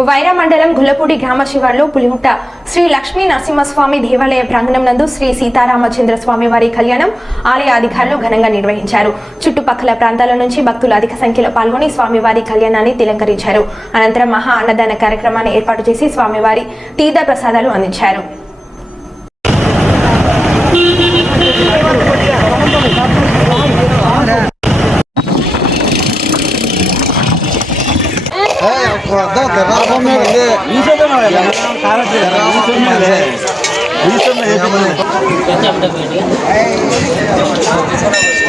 వైరా మండలం గుల్లపూడి గ్రామ శివార్లో పులిముట్ట శ్రీ లక్ష్మీ నరసింహస్వామి దేవాలయ ప్రాంగణం నందు శ్రీ సీతారామచంద్ర స్వామి వారి కళ్యాణం ఆలయ అధికారులు ఘనంగా నిర్వహించారు. చుట్టుపక్కల ప్రాంతాల నుంచి భక్తులు అధిక సంఖ్యలో పాల్గొని స్వామివారి కళ్యాణాన్ని తిలంకరించారు. అనంతరం మహా అన్నదాన కార్యక్రమాన్ని ఏర్పాటు చేసి స్వామివారి తీర్థ ప్రసాదాలు అందించారు. Thank you.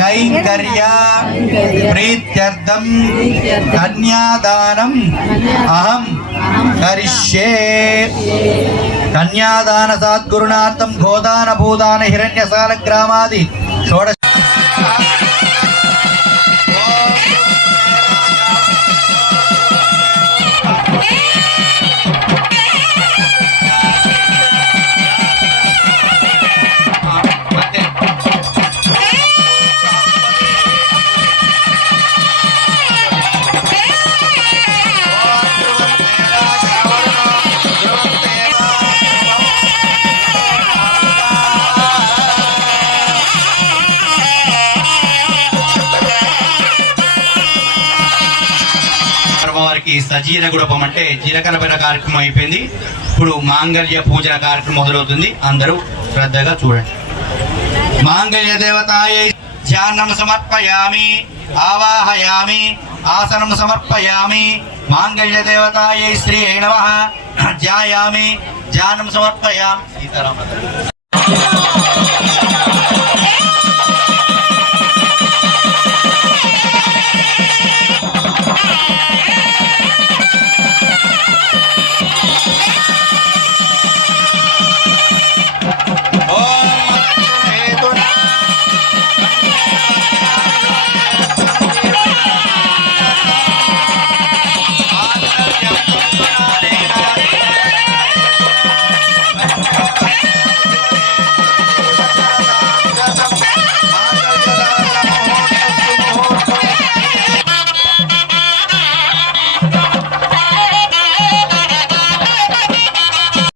కైంకర్య ప్రీత్యర్థం. కన్యాదానం అహం కరిష్యే. కన్యాదాన సద్గురునార్థం గోదాన భూదాన హిరణ్యసాల గ్రామాది షోడశ వారికి సజీర గుడపమంటే జీలకర్ర కార్యక్రమం అయిపోయింది. ఇప్పుడు మాంగళ్య పూజ కార్యక్రమం మొదలవుతుంది. అందరూ శ్రద్ధగా చూడండి. మాంగళ్య దేవతాయ ధ్యానం సమర్పయామి ఆవాహయామి ఆసనం సమర్పయామి. మాంగళ్య దేవతాయై శ్రీ నమ ధ్యాయామి ధ్యానం సమర్పయామి. సీతారామ